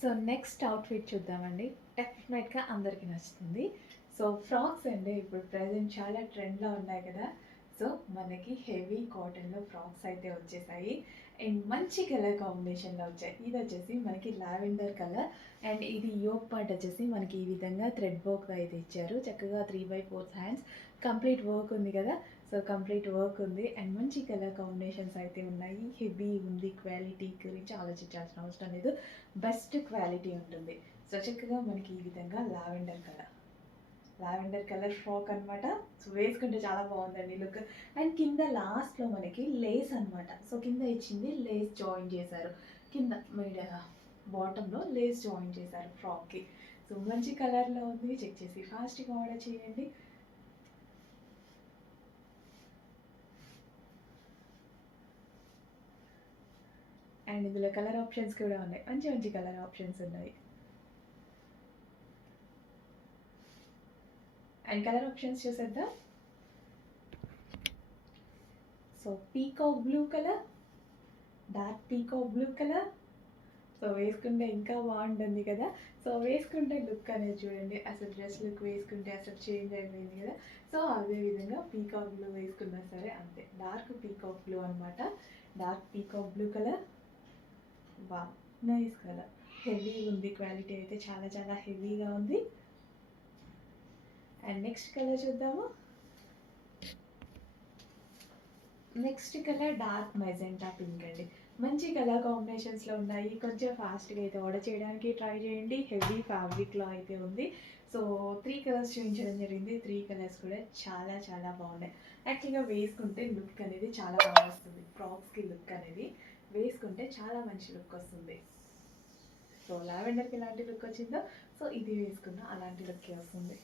So next outfit చూద్దామండి. డెఫినెట్గా అందరికీ నచ్చుతుంది. సో ఫ్రాక్స్ అండి. ఇప్పుడు ప్రజెంట్ చాలా ట్రెండ్లో ఉన్నాయి కదా. సో మనకి హెవీ కాటన్లో ఫ్రాక్స్ అయితే వచ్చేసాయి. అండ్ మంచి కలర్ కాంబినేషన్లో వచ్చాయి. ఇది వచ్చేసి మనకి లావెండర్ కలర్ అండ్ ఇది యోగ్ పార్ట్ వచ్చేసి మనకి ఈ విధంగా థ్రెడ్ వర్క్ అయితే ఇచ్చారు. చక్కగా three by fourth hands complete work ఉంది కదా. సో కంప్లీట్ వర్క్ ఉంది. అండ్ మంచి కలర్ కాంబినేషన్స్ అయితే ఉన్నాయి. హెవీ ఉంది. క్వాలిటీ గురించి ఆలోచించాల్సిన అవసరం లేదు. బెస్ట్ క్వాలిటీ ఉంటుంది. సో చక్కగా మనకి ఈ విధంగా lavender colour lavender colour frock అనమాట సో వేసుకుంటే చాలా బాగుందండి లుక్. అండ్ కింద లాస్ట్లో మనకి లేస్ అనమాట సో కింద ఇచ్చింది లేస్ జాయిన్ చేశారు. కింద మీడ బాటంలో లేస్ జాయిన్ చేశారు ఫ్రాక్కి. సో మంచి కలర్లో ఉంది. చెక్ చేసి ఫాస్ట్గా ఆర్డర్ చేయండి. అండ్ ఇందులో కలర్ ఆప్షన్స్ కూడా ఉన్నాయి. మంచి మంచి కలర్ ఆప్షన్స్ ఉన్నాయి. అండ్ కలర్ ఆప్షన్స్ చూసేద్దాం. So peacock blue colour dark peacock blue colour. So వేసుకుంటే ఇంకా బాగుంటుంది కదా. సో వేసుకుంటే లుక్ అనేది చూడండి. అసలు డ్రెస్ లుక్ వేసుకుంటే అసలు చేంజ్ అయిపోయింది కదా. సో అదేవిధంగా పీకాక్ బ్లూ వేసుకున్నా సరే అంతే. డార్క్ పీకాక్ బ్లూ అనమాట dark peacock blue colour. Wow nice colour heavy ఉంది క్వాలిటీ అయితే చాలా చాలా హెవీగా ఉంది. అండ్ నెక్స్ట్ కలర్ చూద్దాము. Next colour dark magenta pink అండి. మంచి కలర్ కాంబినేషన్స్లో ఉన్నాయి. కొంచెం ఫాస్ట్గా అయితే ఆర్డర్ చేయడానికి ట్రై చేయండి. హెవీ ఫ్యాబ్రిక్లో అయితే ఉంది. సో త్రీ కలర్స్ చూపించడం జరిగింది. త్రీ కలర్స్ కూడా చాలా చాలా బాగున్నాయి. యాక్చువల్గా వేసుకుంటే లుక్ అనేది చాలా బాగా వస్తుంది. ఫ్రాక్స్కి లుక్ అనేది. వేసుకుంటే చాలా మంచి లుక్ వస్తుంది. సో లావెండర్కి ఎలాంటి లుక్ వచ్చిందో సో ఇది వేసుకున్న అలాంటి లుక్కే వస్తుంది.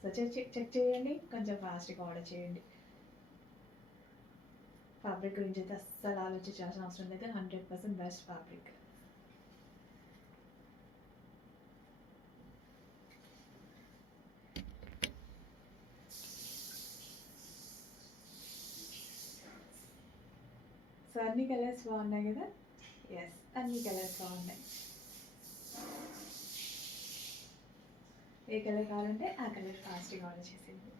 సో చెక్ చెక్ చెక్ చేయండి కొంచెం ఫాస్ట్గా ఆర్డర్ చేయండి. ఫ్యాబ్రిక్ గురించి అయితే అస్సలు ఆలోచించాల్సిన అవసరం లేదు hundred percent best fabric so అన్ని కలర్స్ బాగున్నాయి కదా? ఎస్ అన్ని కలర్స్ బాగున్నాయి. ఏ కలర్ కావాలంటే ఆ కలర్ ఫాస్ట్గా ఆర్డర్ చేసింది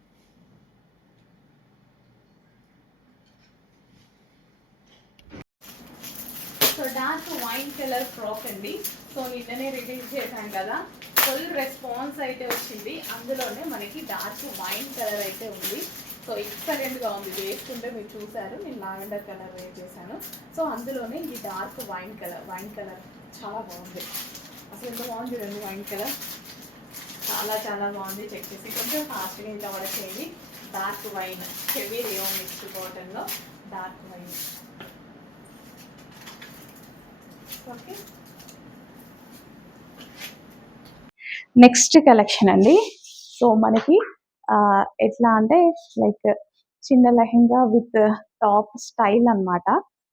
so dark wine colour frock అండి. సో నిన్ననే రిలీజ్ చేశాను కదా. ఫుల్ రెస్పాన్స్ అయితే వచ్చింది. అందులోనే మనకి డార్క్ వైన్ కలర్ అయితే ఉంది. సో ఎక్సలెంట్గా ఉంది. వేసుకుంటే మీరు చూసారు నేను లావెండర్ కలర్ వేర్ చేశాను. సో అందులోనే ఇది dark wine colour wine colour చాలా బాగుంది. అసలు ఎంత బాగుంది చూడండి వైన్ కలర్. చాలా చాలా బాగుంది. చెక్ చేసి కొంచెం ఫాస్ట్గా ఇంకా ఆర్డర్ చేయండి డార్క్ వైన్ హెవీ రేవో మిక్స్ కాటన్లో dark wine okay next collection అండి. సో మనకి ఎట్లా అంటే లైక్ చిన్న లెహెంగా విత్ టాప్ స్టైల్ అన్నమాట.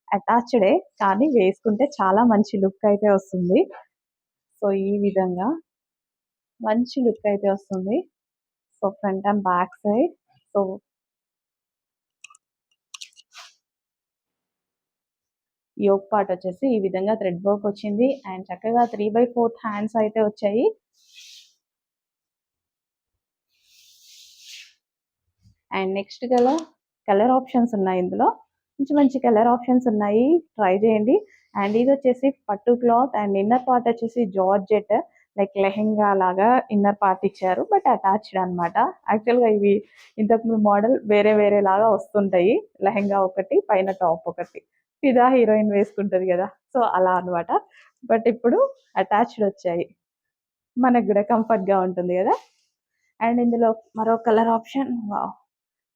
అటాచ్డే కానీ వేసుకుంటే చాలా మంచి లుక్ అయితే వస్తుంది. సో ఈ విధంగా మంచి లుక్ అయితే వస్తుంది. So front and back side. So yoke part వచ్చేసి ఈ విధంగా థ్రెడ్ వర్క్ వచ్చింది. అండ్ చక్కగా త్రీ బై ఫోర్త్ హ్యాండ్స్ అయితే వచ్చాయి. అండ్ నెక్స్ట్ గల కలర్ ఆప్షన్స్ ఉన్నాయి ఇందులో. మంచి మంచి కలర్ ఆప్షన్స్ ఉన్నాయి. ట్రై చేయండి. అండ్ ఇది వచ్చేసి పట్టు క్లాత్ అండ్ ఇన్నర్ పార్ట్ వచ్చేసి జార్జెట్ లైక్ లెహెంగా లాగా ఇన్నర్ పార్ట్ ఇచ్చారు. బట్ అటాచ్డ్ అనమాట యాక్చువల్గా ఇవి ఇంతకు మోడల్ వేరే వేరే లాగా వస్తుంటాయి. లెహెంగా ఒకటి పైన టాప్ ఒకటి. ఫిదా హీరోయిన్ వేసుకుంటుంది కదా. సో అలా అన్నమాట. బట్ ఇప్పుడు అటాచ్డ్ వచ్చాయి. మనకు కూడా కంఫర్ట్గా గా ఉంటుంది కదా. అండ్ ఇందులో మరో కలర్ ఆప్షన్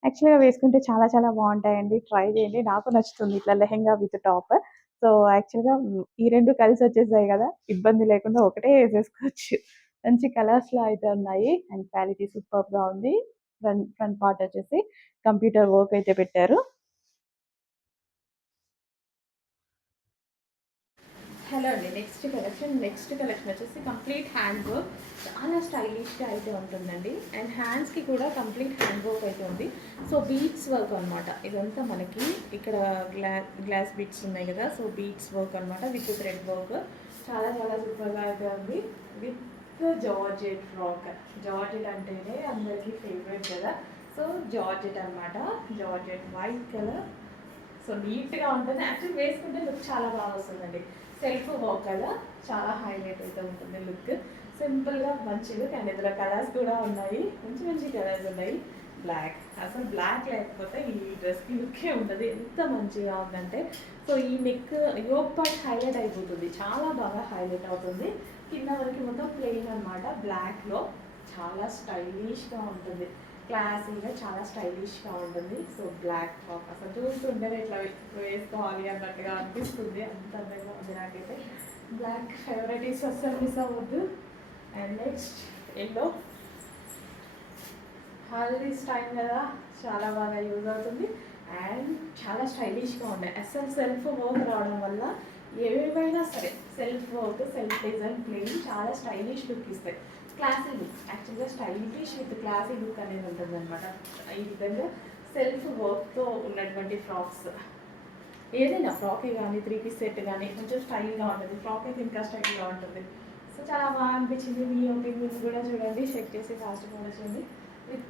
యాక్చువల్గా వేసుకుంటే చాలా చాలా బాగుంటాయండి. ట్రై చేయండి. నాకు నచ్చుతుంది ఇట్లా లెహెంగా విత్ టాప్ సో యాక్చువల్గా ఈ రెండు కలిసి వచ్చేసాయి కదా. ఇబ్బంది లేకుండా ఒకటే వేసేసుకోవచ్చు. మంచి కలర్స్లో లో అయితే ఉన్నాయి. అండ్ క్వాలిటీ సూపర్గా ఉంది. ఫ్రంట్ ఫ్రంట్ పార్ట్ వచ్చేసి కంప్యూటర్ వర్క్ అయితే పెట్టారు. హలో అండి. నెక్స్ట్ కలెక్షన్ నెక్స్ట్ కలెక్షన్ వచ్చేసి కంప్లీట్ హ్యాండ్ వర్క్ చాలా స్టైలిష్గా అయితే ఉంటుందండి. అండ్ హ్యాండ్స్కి కూడా కంప్లీట్ హ్యాండ్ వర్క్ అయితే ఉంది. సో బీట్స్ వర్క్ అనమాట ఇదంతా మనకి ఇక్కడ గ్లా గ్లాస్ బీట్స్ ఉన్నాయి కదా. సో బీట్స్ వర్క్ అనమాట విత్ థ్రెడ్ వర్క్ చాలా చాలా సూపర్గా అయితే ఉంది. విత్ జార్జెట్ ఫ్రాక్ జార్జెట్ అంటేనే అందరికీ ఫేవరెట్ కదా. సో జార్జెట్ అనమాట జార్జెట్ వైట్ కలర్ సో నీట్గా ఉంటుంది యాక్చువల్ వేసుకుంటే లుక్ చాలా బాగా వస్తుందండి. సెల్ఫ్ వర్క్ కదా? చాలా హైలైట్ అయితే ఉంటుంది లుక్. సింపుల్గా మంచి లుక్ అండ్ ఇందులో కలర్స్ కూడా ఉన్నాయి. మంచి మంచి కలర్స్ ఉన్నాయి. బ్లాక్ అసలు బ్లాక్ లేకపోతే ఈ డ్రెస్కి లుక్కే ఉంటుంది ఎంత మంచిగా ఉందంటే సో ఈ నెక్ యోగ్ పార్ట్ హైలైట్ అయిపోతుంది. చాలా బాగా హైలైట్ అవుతుంది. కింద వరకు మొత్తం ప్లెయిన్ అనమాట బ్లాక్లో చాలా స్టైలిష్గా ఉంటుంది. క్లాసీగా చాలా స్టైలిష్గా ఉంటుంది. సో బ్లాక్ టాప్ అసలు చూస్తుండే ఇట్లా వేసుకోవాలి అన్నట్టుగా అనిపిస్తుంది. అంత అందంగా ఉంది నాకైతే. బ్లాక్ ఫేవరెట్ ఈస్ అస్సలు మిస్ అవ్వద్దు. And next yellow. Holidays time కదా చాలా బాగా యూజ్ అవుతుంది. అండ్ చాలా స్టైలిష్గా ఉన్నాయి. అసలు సెల్ఫ్ వర్క్ రావడం వల్ల ఏవైనా సరే self work self design plain చాలా స్టైలిష్ లుక్ ఇస్తాయి. క్లాసీ లుక్ యాక్చువల్గా స్టైలిష్ విత్ క్లాసీ లుక్ అనేది ఉంటుంది అనమాట ఈ విధంగా సెల్ఫ్ వర్క్తో ఉన్నటువంటి ఫ్రాక్స్. ఏదైనా ఫ్రాకే కానీ త్రీ పీస్ సెట్ కానీ కొంచెం స్టైల్గా ఉంటుంది. ఫ్రాక్ అయితే ఇంకా స్టైల్గా ఉంటుంది. సో చాలా బాగా అనిపించింది. మీ ఒపీనియన్ కూడా చూడండి. చెక్ చేసి ఫాస్ట్ కూడా చూడండి. విత్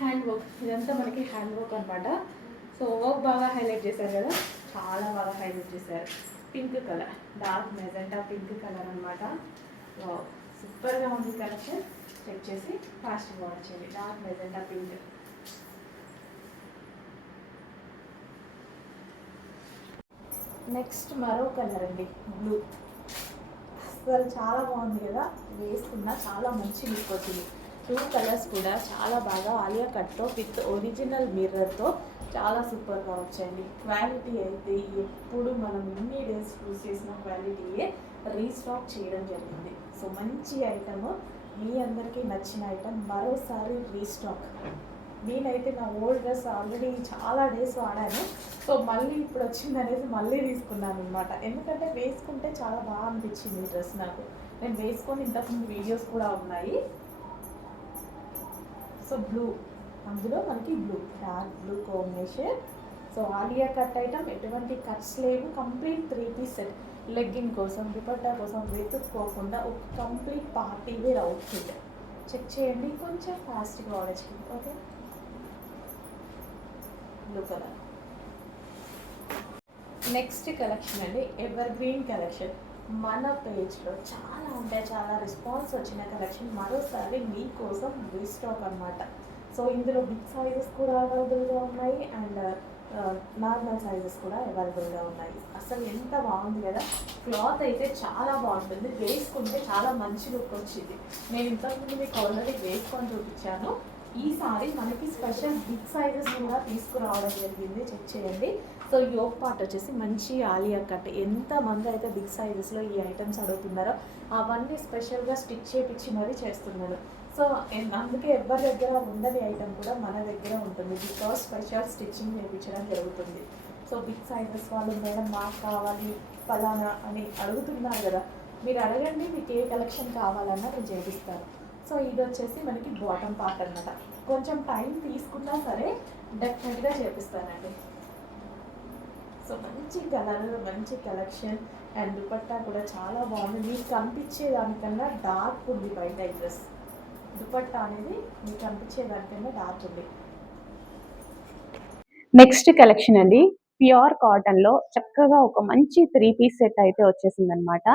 హ్యాండ్ వర్క్ ఇదంతా మనకి హ్యాండ్ వర్క్ అనమాట సో వర్క్ బాగా హైలైట్ చేశారు కదా? చాలా బాగా హైలైట్ చేశారు. Pink colour dark magenta pink colour అనమాట సూపర్గా ఉంది కలెక్షన్. చెక్ చేసి ఫాస్ట్గా చేయండి. డార్క్ మెజెంటా పింక్ నెక్స్ట్ మరో కలర్ అండి. బ్లూ అసలు చాలా బాగుంది కదా? వేసుకున్న చాలా మంచి లుక్ వచ్చింది. టూ కలర్స్ కూడా చాలా బాగా ఆలియా కట్తో విత్ ఒరిజినల్ మిర్రర్తో చాలా సూపర్గా వచ్చాయండి. క్వాలిటీ అయితే ఎప్పుడు మనం ఎన్ని డేస్ యూస్ చేసిన క్వాలిటీయే రీస్టాక్ చేయడం జరిగింది. సో మంచి ఐటమ్ మీ అందరికీ నచ్చిన ఐటమ్ మరోసారి రీస్టాక్ నేనైతే నా ఓల్డ్ డ్రెస్ ఆల్రెడీ చాలా డేస్ వాడాను. సో మళ్ళీ ఇప్పుడు వచ్చింది అనేసి మళ్ళీ తీసుకున్నాను అనమాట ఎందుకంటే వేసుకుంటే చాలా బాగా అనిపించింది ఈ డ్రెస్ నాకు. నేను వేసుకొని ఇంతకుముందు వీడియోస్ కూడా ఉన్నాయి. సో బ్లూ అందులో మనకి blue dark blue combination so Alia cut item ఎటువంటి కట్స్ లేవు. Complete three piece set legging కోసం దుపట్టా కోసం వెతుక్కోకుండా ఒక complete party wear outfit check చేయండి కొంచెం ఫాస్ట్గా ఆర్డర్ చేయండి okay? Blue colour next collection అండి ఎవర్ గ్రీన్ కలెక్షన్ మన పేజ్లో చాలా అంటే చాలా రెస్పాన్స్ వచ్చిన కలెక్షన్ మరోసారి మీకోసం రీస్టాక్ అనమాట సో ఇందులో బిగ్ సైజెస్ కూడా అవైలబుల్గా ఉన్నాయి అండ్ నార్మల్ సైజెస్ కూడా అవైలబుల్గా ఉన్నాయి. అసలు ఎంత బాగుంది కదా? క్లాత్ అయితే చాలా బాగుంటుంది. వేసుకుంటే చాలా మంచి లుక్ వచ్చింది. నేను ఇంతకుముందు మీకు ఆల్రెడీ వేసుకొని చూపించాను. ఈసారి మనకి స్పెషల్ బిగ్ సైజెస్ కూడా తీసుకురావడం జరిగింది. చెక్ చేయండి. సో యోగ్ పార్ట్ వచ్చేసి మంచి ఆలియా కట్. ఎంతమంది అయితే బిగ్ సైజెస్లో ఈ ఐటమ్స్ అడుగుతున్నారో అవన్నీ స్పెషల్గా స్టిచ్ చేపించి మరీ చేస్తున్నాను సో అందుకే ఎవరి దగ్గర ఉండని ఐటమ్ కూడా మన దగ్గర ఉంటుంది. బికాస్ స్పెషల్ స్టిచ్చింగ్ నేర్పించడం జరుగుతుంది. సో బిగ్ సైజెస్ వాళ్ళు మేడం మాకు కావాలి ఫలానా అని అడుగుతున్నారు కదా మీరు అడగండి మీకు ఏ కలెక్షన్ కావాలన్నా నేను చేపిస్తాను. సో ఇది వచ్చేసి మనకి బాటమ్ పార్ట్ అన్నమాట. కొంచెం టైం తీసుకున్నా సరే డెఫినెట్గా చేపిస్తానండి. సో మంచి కలర్ మంచి కలెక్షన్ అండ్ దుపట్టా కూడా చాలా బాగుంది. మీకు కనిపించే దానికన్నా డార్క్ ఉంది బయట డ్రెస్. దుపట్టా అనేది మీకు కనిపించే దానికన్నా డార్క్ ఉంది నెక్స్ట్ కలెక్షన్ అండి. ప్యూర్ కాటన్లో చక్కగా ఒక మంచి త్రీ పీస్ సెట్ అయితే వచ్చేసింది అనమాట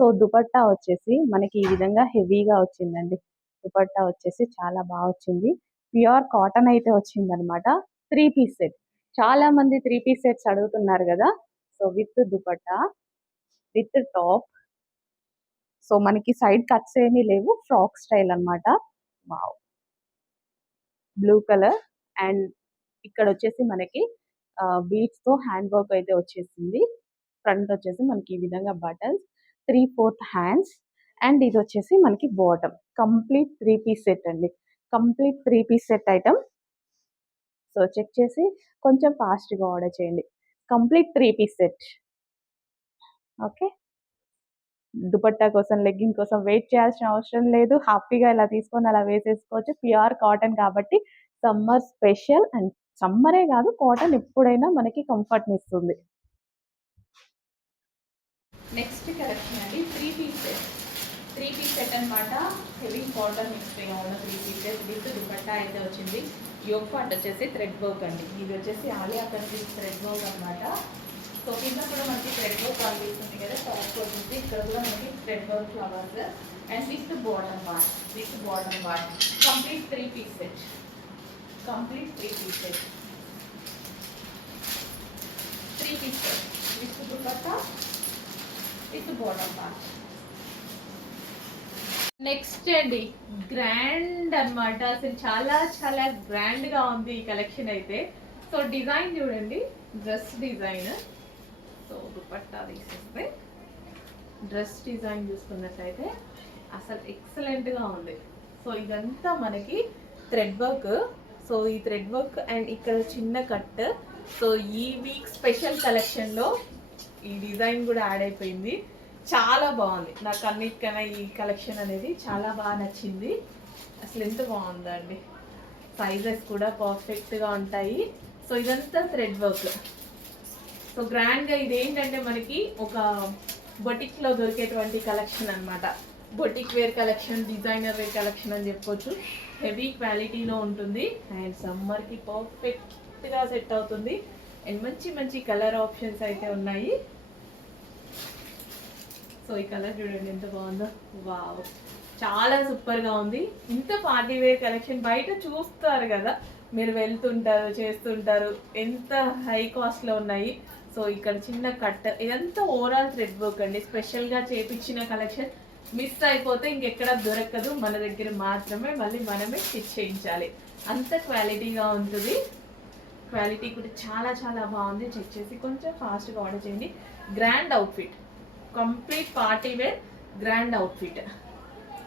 సో దుపట్టా వచ్చేసి మనకి ఈ విధంగా హెవీగా వచ్చిందండి. దుపట్టా వచ్చేసి చాలా బాగా వచ్చింది. ప్యూర్ కాటన్ అయితే వచ్చింది అనమాట త్రీ పీస్ సెట్ చాలా మంది త్రీ పీస్ సెట్స్ అడుగుతున్నారు కదా. So with dupatta with top so మనకి సైడ్ కట్స్ ఏమీ లేవు. ఫ్రాక్ స్టైల్ అన్నమాట. వావ్. Blue colour. అండ్ ఇక్కడ వచ్చేసి మనకి బీడ్స్తో హ్యాండ్ వర్క్ అయితే వచ్చేసింది. ఫ్రంట్ వచ్చేసి మనకి ఈ విధంగా buttons. Three fourth hands. And ఇది వచ్చేసి మనకి bottom. Complete three piece set అండి. Complete three piece set item. So check చేసి కొంచెం ఫాస్ట్గా ఆర్డర్ చేయండి. Complete three piece set. Okay? Dupatta కోసం లెగ్గింగ్ కోసం వెయిట్ చేయాల్సిన అవసరం లేదు. హ్యాపీగా ఇలా తీసుకొని అలా వేసేసుకోవచ్చు. ప్యూర్ కాటన్ కాబట్టి సమ్మర్ స్పెషల్ అండ్ సమ్మరే కాదు కాటన్ ఎప్పుడైనా మనకి కంఫర్ట్ని ఇస్తుంది. నెక్స్ట్ కలెక్షన్ అండి three pieces set. Three piece set అనమాట హెవీ కాటన్ మిక్స్గా ఉన్న త్రీ పీసెస్ విత్ దుపట్టా అయితే వచ్చింది. యోగ్ పార్ట్ వచ్చేసి థ్రెడ్ వర్క్ అండి. ఇది వచ్చేసి ఆలియా కట్ థ్రెడ్ వర్క్ అనమాట సో కింద కూడా మనకి థ్రెడ్ వర్క్ కనిపిస్తుంది కదా టాప్ వచ్చింది ఇక్కడ కూడా మనకి thread work flowers and with bottom part with bottom part complete three piece set complete three piece set three piece set with dupatta with bottom part next అండి గ్రాండ్ అన్నమాట. అసలు చాలా చాలా గ్రాండ్గా ఉంది ఈ కలెక్షన్ అయితే. సో డిజైన్ చూడండి. డ్రెస్ డిజైన్ సో దుపట్టా తీసేస్తే డ్రెస్ డిజైన్ చూసుకున్నట్లయితే అసలు ఎక్సలెంట్గా ఉంది. సో ఇదంతా మనకి థ్రెడ్ వర్క్. సో ఈ థ్రెడ్ వర్క్ అండ్ ఇక్కడ చిన్న కట్. సో ఈ వీక్ స్పెషల్ కలెక్షన్లో ఈ డిజైన్ కూడా యాడ్ అయిపోయింది. చాలా బాగుంది. నాకు అన్నిటికైనా ఈ కలెక్షన్ అనేది చాలా బాగా నచ్చింది. అసలు ఎంత బాగుందండి. సైజెస్ కూడా పర్ఫెక్ట్గా ఉంటాయి. సో ఇదంతా థ్రెడ్ వర్క్. సో గ్రాండ్గా ఇది ఏంటంటే మనకి ఒక బొటిక్లో దొరికేటువంటి కలెక్షన్ అన్నమాట. Boutique wear collection designer wear collection అని చెప్పొచ్చు. హెవీ క్వాలిటీలో ఉంటుంది. అండ్ సమ్మర్కి పర్ఫెక్ట్గా సెట్ అవుతుంది. అండ్ మంచి మంచి కలర్ ఆప్షన్స్ అయితే ఉన్నాయి. సో ఈ కలర్ చూడండి ఎంత బాగుందో. వావ్ చాలా సూపర్గా ఉంది. ఇంత పార్టీ వేర్ కలెక్షన్ బయట చూస్తారు కదా. మీరు వెళ్తుంటారు చేస్తుంటారు. ఎంత హై కాస్ట్లో ఉన్నాయి. సో ఇక్కడ చిన్న కట్ ఇదంతా ఓవరాల్ థ్రెడ్ వర్క్ అండి. స్పెషల్గా చేపించిన కలెక్షన్ మిస్ అయిపోతే ఇంకెక్కడ దొరకదు. మన దగ్గర మాత్రమే మళ్ళీ మనమే స్టిచ్ చేయించాలి. అంత క్వాలిటీగా ఉంటుంది. క్వాలిటీ కూడా చాలా చాలా బాగుంది. చెక్ చేసి కొంచెం ఫాస్ట్గా ఆర్డర్ చేయండి. Grand outfit complete party wear grand outfit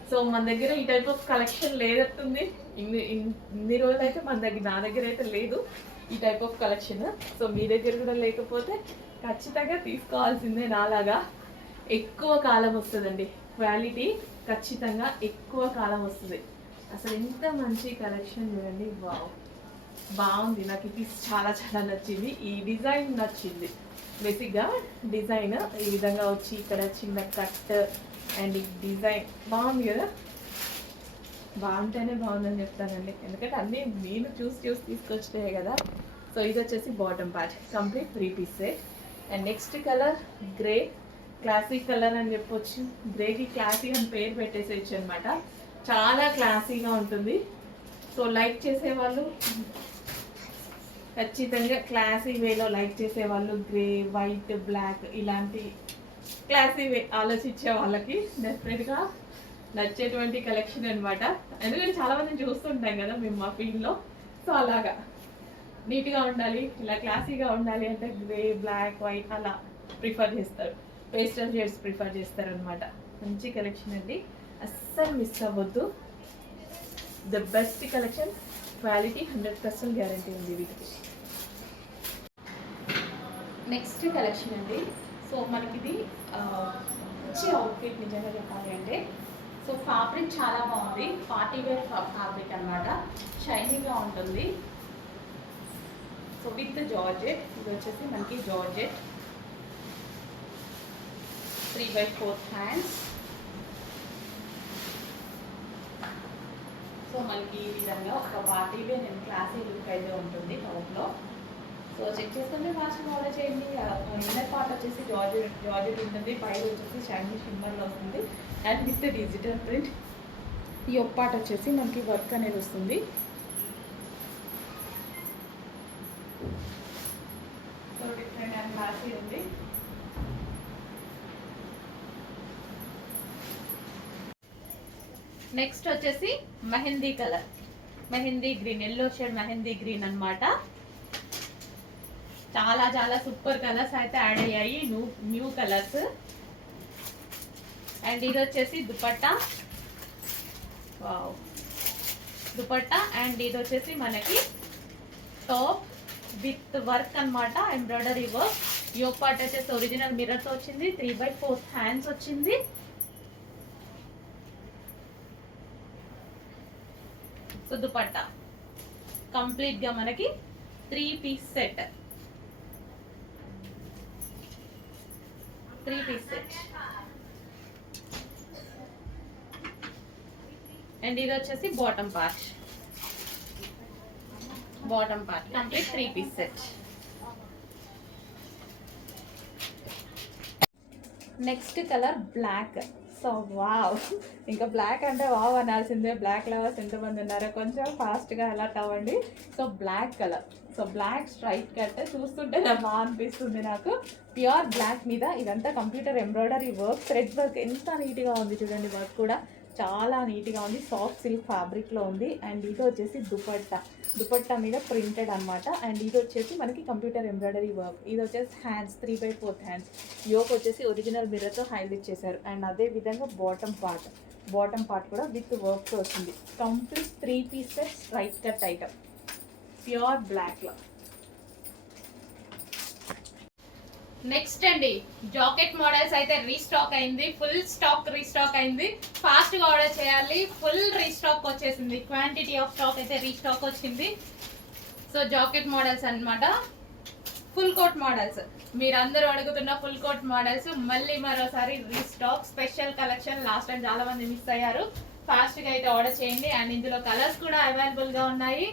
so మన దగ్గర ఈ టైప్ ఆఫ్ కలెక్షన్ లేదట్టుంది. ఇన్ని ఇన్ని రోజులు అయితే మన దగ్గర నా దగ్గర అయితే లేదు. ఈ టైప్ ఆఫ్ కలెక్షన్ సో మీ దగ్గర కూడా లేకపోతే ఖచ్చితంగా తీసుకోవాల్సిందే నాలాగా. ఎక్కువ కాలం వస్తుందండి. క్వాలిటీ ఖచ్చితంగా ఎక్కువ కాలం వస్తుంది. అసలు ఎంత మంచి కలెక్షన్ చూడండి. వావ్ బాగుంది. నాకు ఇది చాలా చాలా నచ్చింది. ఈ డిజైన్ నచ్చింది. బేసిక్గా డిజైన్ ఈ విధంగా వచ్చి ఇక్కడ చిన్న కట్ అండ్ ఈ డిజైన్ బాగుంది కదా? బాగుంటేనే బాగుందని చెప్తానండి. ఎందుకంటే అన్నీ నేను చూసి చూసి తీసుకొచ్చినాయి కదా. సో ఇది వచ్చేసి bottom part complete three piece set and next colour grey classic colour అని చెప్పొచ్చు. గ్రేకి క్లాసీ అని పేరు పెట్టేసేయచ్చు అనమాట చాలా క్లాసీగా ఉంటుంది. సో లైక్ చేసేవాళ్ళు ఖచ్చితంగా క్లాసీ వేలో లైక్ చేసే వాళ్ళు గ్రే వైట్ బ్లాక్ ఇలాంటి క్లాసీ వే ఆలోచించే వాళ్ళకి డెఫినెట్గా నచ్చేటువంటి కలెక్షన్ అనమాట ఎందుకంటే చాలా మంది చూస్తుంటాం కదా మేము మా ఫీల్డ్లో సో అలాగా. నీట్గా ఉండాలి ఇలా క్లాసీగా ఉండాలి అంటే గ్రే బ్లాక్ వైట్ అలా ప్రిఫర్ చేస్తారు. పేస్టల్ షేడ్స్ ప్రిఫర్ చేస్తారు అనమాట మంచి కలెక్షన్ అండి. అస్సలు మిస్ అవ్వద్దు. The best collection quality hundred percent guarantee ఉంది వీటికి. నెక్స్ట్ కలెక్షన్ అండి. సో మనకి ఇది మంచి అవుట్ఫిట్ నిజంగా చెప్పాలి అంటే సో ఫ్యాబ్రిక్ చాలా బాగుంది. పార్టీ వేర్ ఫ్యాబ్రిక్ అన్నమాట. షైనీగా ఉంటుంది. సో విత్ జార్జెట్ ఇది వచ్చేసి మనకి georgette three by fourth hands so మనకి ఈ విధంగా ఒక పార్టీ వేర్ నేను క్లాసీ లుక్ అయితే ఉంటుంది టాప్లో సో చెక్ చేసుకుంటే ఫాస్ట్గా ఆర్డర్ చేయండి ఇన్నర్ పార్ట్ వచ్చేసి జార్జెట్ జార్జెట్ ఉంటుంది పైన వచ్చేసి షైనీ షిమ్మర్లో వస్తుంది. అండ్ విత్ డిజిటల్ ప్రింట్ ఈ ఒక పార్ట్ వచ్చేసి మనకి వర్క్ అనేది వస్తుంది. సో డిఫరెంట్ అండ్ క్లాసీ ఉంది. నెక్స్ట్ వచ్చేసి mehndi colour. Mehndi green yellow shade mehndi green అనమాట చాలా చాలా సూపర్ కలర్స్ అయితే యాడ్ అయ్యాయి. New new colours. అండ్ ఇది వచ్చేసి దుపట్టా. వావ్. దుపట్టా అండ్ ఇది వచ్చేసి మనకి టాప్ విత్ వర్క్ అన్నమాట ఎంబ్రాయిడరీ వర్క్. యో పార్ట్ వచ్చేసి ఒరిజినల్ మిర్రర్తో వచ్చింది. త్రీ బై ఫోర్ హ్యాండ్స్ వచ్చింది. సో దుపట్టా. కంప్లీట్గా మనకి three piece set. Three piece set and ఇది వచ్చేసి bottom part bottom part complete three piece set next colour black so wow ఇంకా బ్లాక్ అంటే వావ్ అనాల్సిందే. బ్లాక్ లవర్స్ ఎంతమంది ఉన్నారో కొంచెం ఫాస్ట్గా అలర్ట్ అవ్వండి. So black colour so black straight cut చూస్తుంటే నాకు బాగా అనిపిస్తుంది నాకు. ప్యూర్ బ్లాక్ మీద ఇదంతా computer embroidery work thread work ఎంత నీట్గా ఉంది చూడండి వర్క్ కూడా. చాలా నీట్గా ఉంది. సాఫ్ట్ సిల్క్ ఫ్యాబ్రిక్లో ఉంది. అండ్ ఇది వచ్చేసి దుపట్టా. దుపట్టా మీద ప్రింటెడ్ అన్నమాట. అండ్ ఇది వచ్చేసి మనకి కంప్యూటర్ ఎంబ్రాయిడరీ వర్క్ ఇది వచ్చేసి hands three by fourth hands yoke వచ్చేసి ఒరిజినల్ మిర్రర్తో హైలైట్ చేశారు. అండ్ అదే విధంగా బాటమ్ పార్ట్ బాటమ్ పార్ట్ కూడా విత్ వర్క్తో వచ్చింది. Complete three piece set straight cut item pure బ్లాక్లో నెక్స్ట్ అండి జాకెట్ మోడల్స్ అయితే రీస్టాక్ అయింది ఫుల్ స్టాక్ రీస్టాక్ అయింది. ఫాస్ట్గా ఆర్డర్ చేయాలి ఫుల్ రీస్టాక్ వచ్చేసింది. క్వాంటిటీ ఆఫ్ స్టాక్ అయితే రీస్టాక్ వచ్చింది. సో జాకెట్ మోడల్స్ అన్నమాట. ఫుల్ కోట్ మోడల్స్ మీరందరూ అడుగుతున్న ఫుల్ కోట్ మోడల్స్ మళ్ళీ మరోసారి restock special collection last time చాలా మంది మిస్ అయ్యారు ఫాస్ట్గా అయితే ఆర్డర్ చేయండి. అండ్ ఇందులో కలర్స్ కూడా అవైలబుల్గా ఉన్నాయి.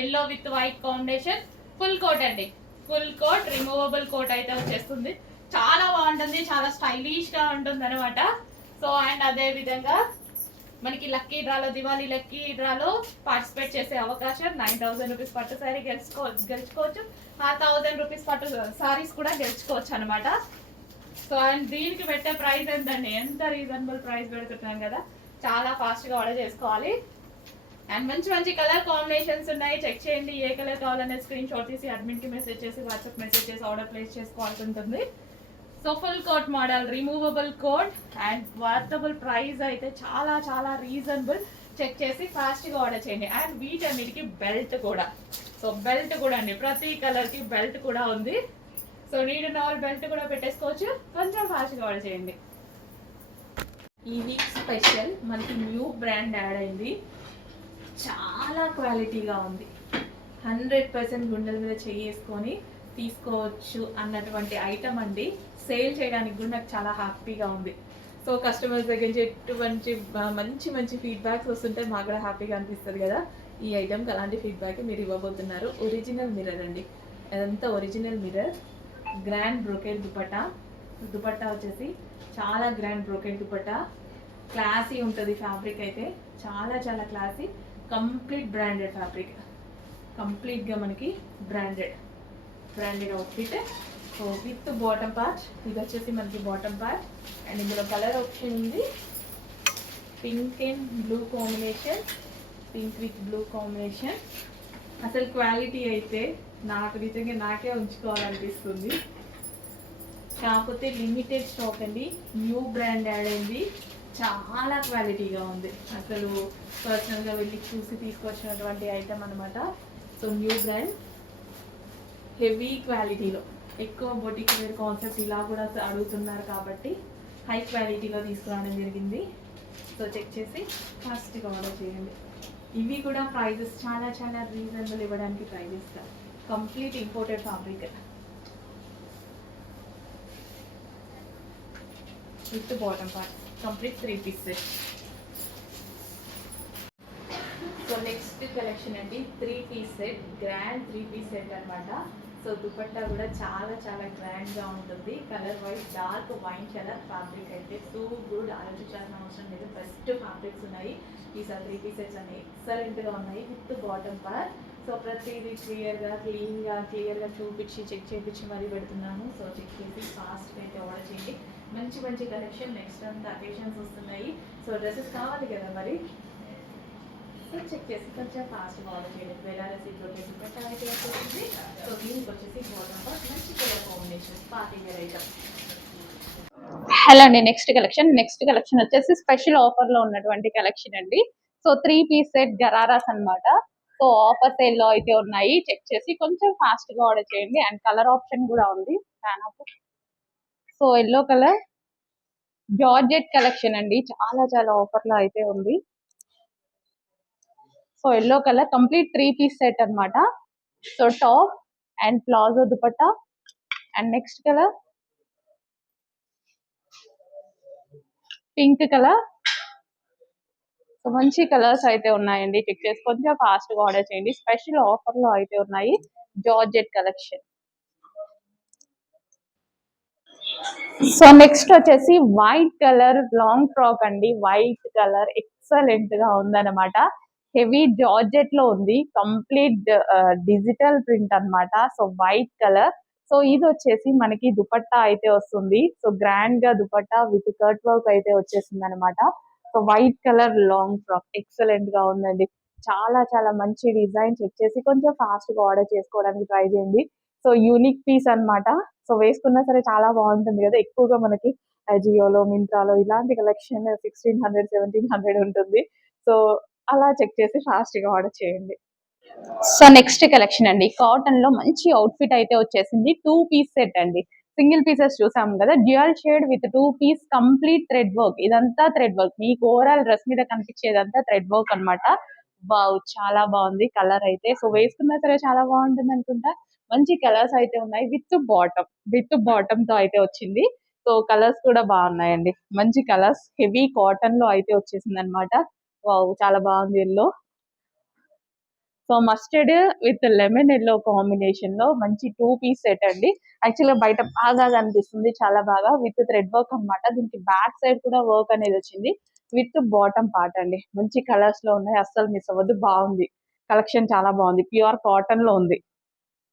Yellow with white combination full coat అండి. ఫుల్ కోట్ రిమూవబుల్ కోట్ అయితే వచ్చేస్తుంది. చాలా బాగుంటుంది. చాలా స్టైలిష్గా ఉంటుంది అనమాట సో అండ్ అదే విధంగా మనకి లక్కీ డ్రాలో దివాళీ లక్కీ డ్రాలో పార్టిసిపేట్ చేసే అవకాశం నైన్ థౌసండ్ రూపీస్ పట్టు సారీ గెలుచుకో గెలుచుకోవచ్చు. ఆ థౌసండ్ రూపీస్ పట్టు సారీస్ కూడా గెలుచుకోవచ్చు అనమాట సో అండ్ దీనికి పెట్టే ప్రైస్ ఎంతండి ఎంత రీజనబుల్ ప్రైస్ పెడుతున్నాం కదా? చాలా ఫాస్ట్గా ఆర్డర్ చేసుకోవాలి. అండ్ మంచి మంచి కలర్ కాంబినేషన్స్ ఉన్నాయి. చెక్ చేయండి ఏ కలర్ కావాలనే స్క్రీన్ షాట్ తీసి అడ్మిన్కి మెసేజ్ చేసి వాట్సాప్ మెసేజ్ చేసి ఆర్డర్ ప్లేస్ చేసుకోవాల్సి ఉంటుంది. So full coat model removable coat and worthable price అయితే చాలా చాలా రీజనబుల్ చెక్ చేసి ఫాస్ట్గా ఆర్డర్ చేయండి. అండ్ వీటన్నిటికి బెల్ట్ కూడా. సో బెల్ట్ కూడా అండి. ప్రతి కలర్కి బెల్ట్ కూడా ఉంది. సో నీడ్ నాల్ బెల్ట్ కూడా పెట్టేసుకోవచ్చు. కొంచెం ఫాస్ట్గా ఆర్డర్ చేయండి. ఈ వీక్ స్పెషల్ మనకి న్యూ బ్రాండ్ యాడ్ అయింది. చాలా క్వాలిటీగా ఉంది. హండ్రెడ్ పర్సెంట్ గుండెల మీద చేసుకొని తీసుకోవచ్చు అన్నటువంటి ఐటమ్ అండి. సేల్ చేయడానికి కూడా నాకు చాలా హ్యాపీగా ఉంది. సో కస్టమర్స్ దగ్గర నుంచి ఎటువంటి మంచి మంచి ఫీడ్బ్యాక్స్ వస్తుంటే మాకు కూడా హ్యాపీగా అనిపిస్తుంది కదా. ఈ ఐటమ్కి అలాంటి ఫీడ్బ్యాక్ మీరు ఇవ్వబోతున్నారు. ఒరిజినల్ మిర్రర్ అండి. అదంతా original mirror. Grand brocade dupatta. Dupatta వచ్చేసి చాలా గ్రాండ్ బ్రోకెట్ దుపట్టా. క్లాసీ ఉంటుంది ఫ్యాబ్రిక్ అయితే. చాలా చాలా క్లాసీ. Complete branded fabric. కంప్లీట్గా మనకి branded. Branded outfit. So with bottom part ఇది వచ్చేసి మనకి బాటమ్ పార్ట్ అండ్ ఇందులో కలర్ ఆప్షన్ ఉంది. Pink and blue combination pink with blue combination అసలు క్వాలిటీ అయితే నాకు నిజంగా నాకే ఉంచుకోవాలనిపిస్తుంది. కాకపోతే లిమిటెడ్ స్టాక్ అండి. న్యూ బ్రాండ్ యాడ్ అయింది. చాలా క్వాలిటీగా ఉంది. అసలు పర్సనల్గా వెళ్ళి చూసి తీసుకొచ్చినటువంటి ఐటమ్ అనమాట సో న్యూ బ్రాండ్ హెవీ క్వాలిటీలో ఎక్కువ బొటిక్ వేర్ కాన్సెప్ట్ ఇలా కూడా అడుగుతున్నారు కాబట్టి హై క్వాలిటీలో తీసుకురావడం జరిగింది. సో చెక్ చేసి ఫాస్ట్గా ఆర్డర్ చేయండి. ఇవి కూడా ప్రైజెస్ చాలా చాలా రీజనబుల్ ఇవ్వడానికి ట్రై చేస్తారు complete imported fabric with bottom part complete three pieces so next collection అండి. Three piece set grand three piece set అనమాట సో దుపట్టా కూడా చాలా చాలా గ్రాండ్గా ఉంటుంది. Colour wise dark wine colour fabric అయితే టూ గుడ్ ఆలోచించాల్సిన అవసరం లేదు. బెస్ట్ ఫ్యాబ్రిక్స్ ఉన్నాయి. ఈసారి త్రీ పీసెస్ అనేవి ఎక్సలెంట్గా ఉన్నాయి విత్ బాటమ్ పార్ సో ప్రతిదీ క్లియర్గా క్లీన్గా క్లియర్గా చూపించి చెక్ చేపించి మరీ పెడుతున్నాను. సో చెక్ చేసి ఫాస్ట్గా అయితే ఆర్డర్ చేయండి. మంచి మంచి కలెక్షన్ నెక్స్ట్ అంతా అకేషన్స్ వస్తున్నాయి. సో డ్రెస్సెస్ కావాలి కదా మరి? సో చెక్ చేసి కొంచెం ఫాస్ట్గా ఆర్డర్ చేయండి. బెనారసీ బ్రోకెట్ పెట్టాలి వచ్చేసింది సో దీనికి వచ్చేసి బాటమ్ పార్ట్ మంచి colour combination party wear item hello అండి నెక్స్ట్ కలెక్షన్ నెక్స్ట్ కలెక్షన్ వచ్చేసి స్పెషల్ ఆఫర్లో ఉన్నటువంటి కలెక్షన్ అండి. So three piece set ghararas అనమాట సో ఆఫర్ సేల్ అయితే ఉన్నాయి. చెక్ చేసి కొంచెం ఫాస్ట్గా ఆర్డర్ చేయండి. అండ్ కలర్ ఆప్షన్ కూడా ఉంది. Fan offer so yellow colour georgette collection అండి. చాలా చాలా ఆఫర్లో అయితే ఉంది. So yellow colour complete three piece set అన్నమాట. So top and palazzo dupatta and next colour pink colour so మంచి కలర్స్ అయితే ఉన్నాయండి. చెక్ చేసి కొంచెం ఫాస్ట్గా ఆర్డర్ చేయండి. స్పెషల్ ఆఫర్లో అయితే ఉన్నాయి. జార్జెట్ కలెక్షన్ సో నెక్స్ట్ వచ్చేసి వైట్ కలర్ లాంగ్ ఫ్రాక్ అండి. వైట్ కలర్ ఎక్సలెంట్గా ఉందన్నమాట. హెవీ జార్జెట్లో ఉంది. కంప్లీట్ డిజిటల్ ప్రింట్ అన్నమాట. So white colour. సో ఇది వచ్చేసి మనకి దుపట్టా అయితే వస్తుంది. సో గ్రాండ్గా దుపట్టా విత్ కర్ట్ వర్క్ అయితే వచ్చేసింది అనమాట so white colour long frock. ఎక్సలెంట్గా ఉందండి. చాలా చాలా మంచి డిజైన్ చెక్ చేసి కొంచెం ఫాస్ట్గా ఆర్డర్ చేసుకోవడానికి ట్రై చేయండి. సో యూనిక్ పీస్ అన్నమాట. సో వేసుకున్నా సరే చాలా బాగుంటుంది కదా. ఎక్కువగా మనకి జియోలో మింత్రాలో ఇలాంటి collection sixteen hundred seventeen hundred ఉంటుంది. సో అలా చెక్ చేసి ఫాస్ట్గా ఆర్డర్ చేయండి. సో నెక్స్ట్ కలెక్షన్ అండి. కాటన్లో మంచి అవుట్ఫిట్ అయితే వచ్చేసింది. టూ పీస్ సెట్ అండి. సింగిల్ పీసెస్ చూసాం కదా. Dual shade with two piece complete thread work ఇదంతా థ్రెడ్ వర్క్ మీకు ఓవరాల్ డ్రెస్ మీద కనిపించేదంతా థ్రెడ్ వర్క్ అన్నమాట. వావ్ చాలా బాగుంది. కలర్ అయితే. సో వేసుకున్నా సరే చాలా బాగుంటుంది అనుకుంటా. మంచి కలర్స్ అయితే ఉన్నాయి. విత్ బాటమ్ విత్ బాటమ్తో అయితే వచ్చింది. సో కలర్స్ కూడా బాగున్నాయండి. మంచి కలర్స్ హెవీ కాటన్లో అయితే వచ్చేసింది అనమాట వావ్ చాలా బాగుంది yellow. So mustard with lemon yellow కాంబినేషన్లో మంచి టూ పీస్ సెట్ అండి. యాక్చువల్గా బయట బాగా కనిపిస్తుంది చాలా బాగా. విత్ థ్రెడ్ వర్క్ అన్నమాట. దీనికి బ్యాక్ సైడ్ కూడా వర్క్ అనేది వచ్చింది. విత్ బాటమ్ పార్ట్ అండి. మంచి కలర్స్లో ఉన్నాయి. అస్సలు మిస్ అవ్వద్దు. బాగుంది. కలెక్షన్ చాలా బాగుంది. ప్యూర్ కాటన్లో ఉంది.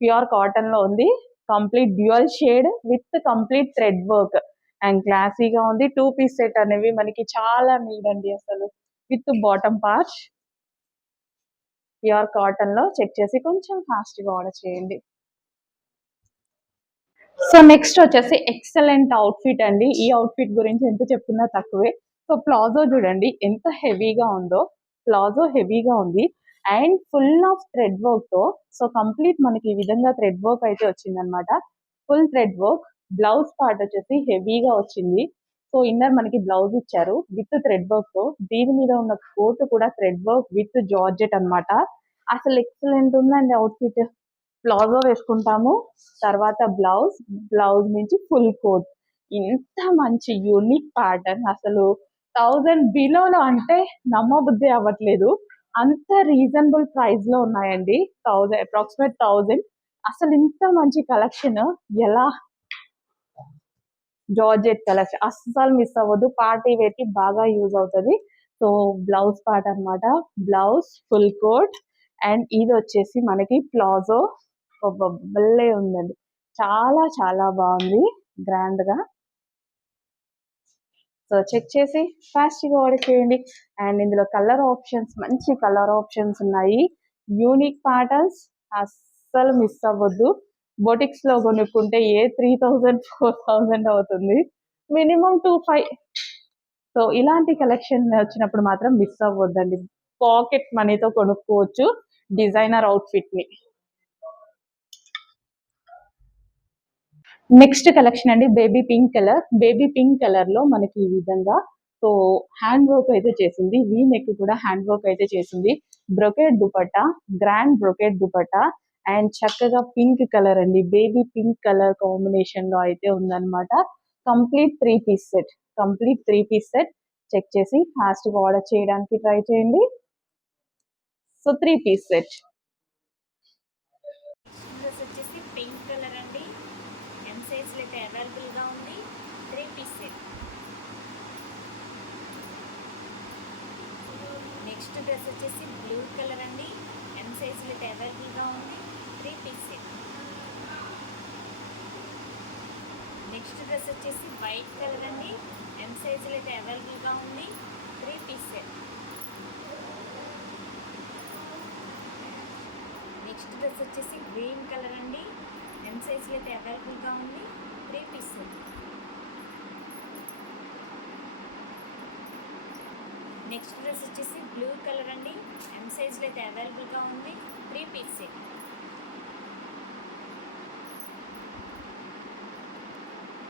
ప్యూర్ కాటన్లో ఉంది. Complete dual shade with complete thread work. And క్లాసీగా ఉంది. టూ పీస్ సెట్ అనేవి మనకి చాలా నీడ్ అండి అసలు. విత్ బాటమ్ పార్ట్ ప్యూర్ కాటన్లో చెక్ చేసి కొంచెం ఫాస్ట్గా ఆర్డర్ చేయండి. సో నెక్స్ట్ వచ్చేసి ఎక్సలెంట్ అవుట్ఫిట్ అండి. ఈ అవుట్ఫిట్ గురించి ఎంత చెప్పుకున్నా తక్కువే. సో ప్లాజో చూడండి. ఎంత హెవీగా ఉందో ప్లాజో హెవీగా ఉంది. అండ్ ఫుల్ ఆఫ్ థ్రెడ్ వర్క్తో సో కంప్లీట్ మనకి ఈ విధంగా థ్రెడ్ వర్క్ అయితే వచ్చింది అనమాట full thread work blouse part వచ్చేసి హెవీగా వచ్చింది. సో ఇన్నర్ మనకి బ్లౌజ్ ఇచ్చారు విత్ థ్రెడ్ వర్క్తో. దీని మీద ఉన్న కోట్ కూడా థ్రెడ్ వర్క్ విత్ జార్జెట్ అన్నమాట. అసలు ఎక్సలెంట్ ఉందండి అవుట్ఫిట్ ప్లాజో వేసుకుంటాము తర్వాత బ్లౌజ్ బ్లౌజ్ నుంచి ఫుల్ కోట్. ఇంత మంచి యూనిక్ ప్యాటర్న్ అసలు థౌజండ్ బిలోలో అంటే నమ్మబుద్ధి అవ్వట్లేదు. అంత రీజనబుల్ ప్రైస్లో ఉన్నాయండి. థౌజండ్ అప్రాక్సిమేట్ థౌజండ్ అసలు ఇంత మంచి కలెక్షన్ ఎలా? జార్జెట్ కలెక్షన్ అస్సలు మిస్ అవ్వదు. పార్టీ వేర్కి బాగా యూజ్ అవుతుంది. సో బ్లౌజ్ పార్ట్ అన్నమాట. బ్లౌజ్ ఫుల్ కోట్ అండ్ ఇది వచ్చేసి మనకి ప్లాజో. భలే ఉందండి. చాలా చాలా బాగుంది. గ్రాండ్గా. సో చెక్ చేసి ఫాస్ట్గా ఆర్డర్ చేయండి. అండ్ ఇందులో కలర్ ఆప్షన్స్ మంచి కలర్ ఆప్షన్స్ ఉన్నాయి. యూనిక్ ప్యాటర్న్స్ అస్సలు మిస్ అవ్వద్దు. బొటిక్స్లో కొనుక్కుంటే ఏ త్రీ థౌజండ్ ఫోర్ థౌజండ్ అవుతుంది. మినిమం టూ ఫైవ్ సో ఇలాంటి కలెక్షన్ వచ్చినప్పుడు మాత్రం మిస్ అవ్వద్దండి. పాకెట్ మనీతో కొనుక్కోవచ్చు. డిజైనర్ అవుట్ఫిట్ని ని నెక్స్ట్ కలెక్షన్ అండి baby pink colour baby pink కలర్లో మనకి ఈ విధంగా సో హ్యాండ్ వర్క్ అయితే చేసింది. వీ నెక్ కూడా హ్యాండ్ వర్క్ అయితే చేసింది. Brocade dupatta grand brocade dupatta and చక్కగా పింక్ కలర్ అండి. బేబీ పింక్ కలర్ కాంబినేషన్లో అయితే ఉందన్నమాట. Complete three piece set complete three piece set check చేసి ఫాస్ట్గా ఆర్డర్ చేయడానికి ట్రై చేయండి. So three piece set dress వచ్చేసి పింక్ కలర్ అండి ఎం సైజ్లో అయితే అవైలబుల్గా ఉంది three piece set next dress వచ్చేసి బ్లూ కలర్ అండి. ఎం సైజ్ అయితే అవైలబుల్గా ఉంది. Three piece set next dress వచ్చేసి వైట్ కలర్ అండి. ఎం సైజ్లో అయితే అవైలబుల్గా ఉంది. Three piece set next dress వచ్చేసి గ్రీన్ కలర్ అండి. ఎం సైజ్లో అయితే అవైలబుల్గా ఉంది. త్రీ పీస్ నెక్స్ట్ డ్రెస్ వచ్చేసి బ్లూ కలర్ అండి. ఎం సైజ్లో అయితే అవైలబుల్గా ఉంది. త్రీ పీస్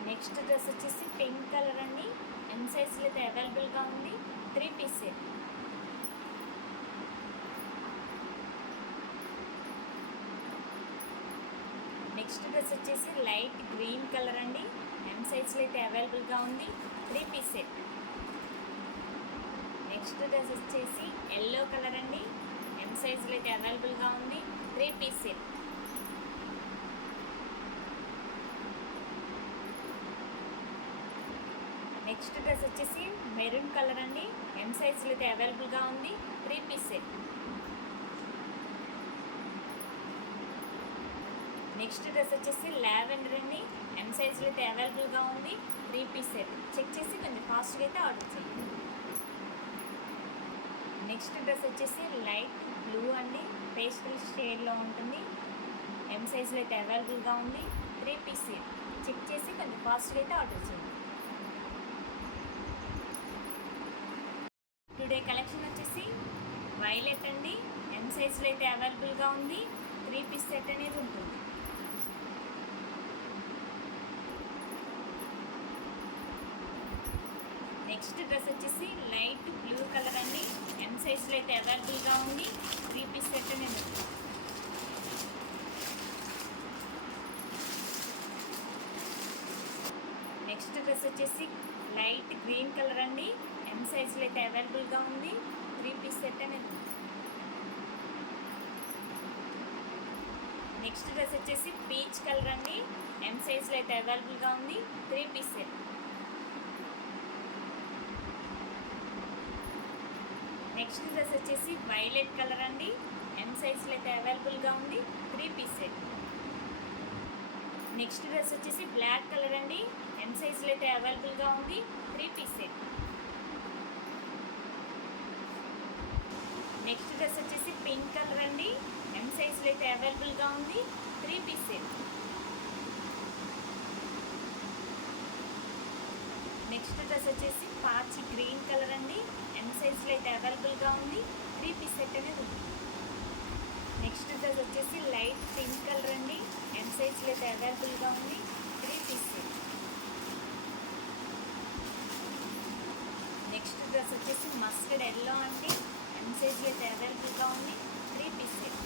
నెక్స్ట్ డ్రెస్ వచ్చేసి పింక్ కలర్ అండి. ఎం సైజ్లో అయితే అవైలబుల్గా ఉంది. త్రీ పీస్ నెక్స్ట్ డ్రెస్ వచ్చేసి లైట్ గ్రీన్ కలర్ అండి. ఎం సైజ్లో అయితే అవైలబుల్గా ఉంది. Three piece set next dress వచ్చేసి ఎల్లో కలర్ అండి. ఎం సైజులో అయితే అవైలబుల్గా ఉంది. Three piece set next dress వచ్చేసి మెరూన్ కలర్ అండి. ఎం సైజులో అయితే అవైలబుల్గా ఉంది. Three piece set next dress వచ్చేసి లావెండర్ అండి. ఎం సైజులో అయితే అవైలబుల్గా ఉంది. త్రీ పీస్ సెట్ చెక్ చేసి కొంచెం ఫాస్ట్గా అయితే ఆర్డర్ చేయండి. నెక్స్ట్ డ్రెస్ వచ్చేసి లైట్ బ్లూ అండి. పేస్టల్ షేడ్లో ఉంటుంది. ఎం సైజ్లో అయితే అవైలబుల్గా ఉంది. త్రీ పీస్ చెక్ చేసి కొంచెం ఫాస్ట్గా అయితే ఆర్డర్ చేయండి. టుడే కలెక్షన్ వచ్చేసి వైలెట్ అండి. ఎం సైజ్లో అయితే అవైలబుల్గా ఉంది. త్రీ పీస్ సెట్ అనేది ఉంటుంది. నెక్స్ట్ డ్రెస్ వచ్చేసి లైట్ బ్లూ కలర్ అండి. ఎం సైజ్లో అయితే అవైలబుల్గా ఉంది. త్రీ పీస్ సెట్ నేను నెక్స్ట్ డ్రెస్ వచ్చేసి లైట్ గ్రీన్ కలర్ అండి. ఎం సైజ్లో అయితే అవైలబుల్గా ఉంది. త్రీ పీస్ సెట్ అనేది నెక్స్ట్ డ్రెస్ వచ్చేసి పీచ్ కలర్ అండి. ఎం సైజ్లో అయితే అవైలబుల్గా ఉంది. Three piece set. Next dress వచ్చేసి వైలెట్ కలర్ అండి. ఎం సైజ్లో అయితే అవైలబుల్గా ఉంది. Three piece set next dress వచ్చేసి బ్లాక్ కలర్ అండి. ఎం సైజ్లో అయితే అవైలబుల్గా ఉంది. Three piece set next dress వచ్చేసి పింక్ కలర్ అండి. ఎం సైజ్లో అయితే అవైలబుల్గా ఉంది. Three piece set next dress వచ్చేసి పార్చ్ గ్రీన్ కలర్ అండి. ఎం సైజ్లో అయితే అవైలబుల్గా ఉంది. త్రీ పీస్ సెట్ అనేది ఉంది. నెక్స్ట్ డ్రెస్ వచ్చేసి లైట్ పింక్ కలర్ అండి. ఎం సైజ్లో అయితే అవైలబుల్గా ఉంది. Three piece set. Next dress వచ్చేసి మస్టర్డ్ ఎల్లో అండి. ఎం సైజ్లో అయితే అవైలబుల్గా ఉంది. Three piece set.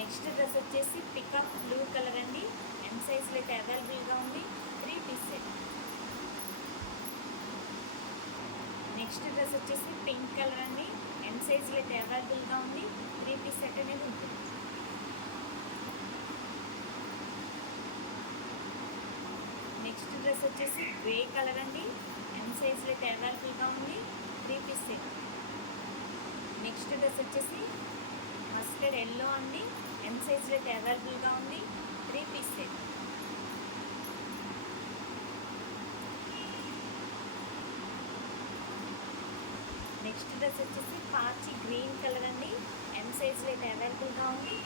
Next dress వచ్చేసి పికప్ బ్లూ కలర్ అండి. ఎం సైజ్లో అయితే అవైలబుల్గా ఉంది. Three piece set next dress వచ్చేసి పింక్ కలర్ అండి. ఎం సైజ్లో అయితే అవైలబుల్గా ఉంది. త్రీ పీస్ సెట్ అనేది ఉంటుంది. నెక్స్ట్ డ్రెస్ వచ్చేసి గ్రే కలర్ అండి. ఎం సైజ్లో అయితే అవైలబుల్గా ఉంది. Three piece set next dress వచ్చేసి మస్టర్డ్ ఎల్లో అండి. ఎం సైజ్లో అయితే అవైలబుల్గా ఉంది. త్రీ నెక్స్ట్ డ్రెస్ వచ్చేసి పాచి గ్రీన్ కలర్ అండి. ఎం సైజ్లో అయితే అవైలబుల్గా ఉంది.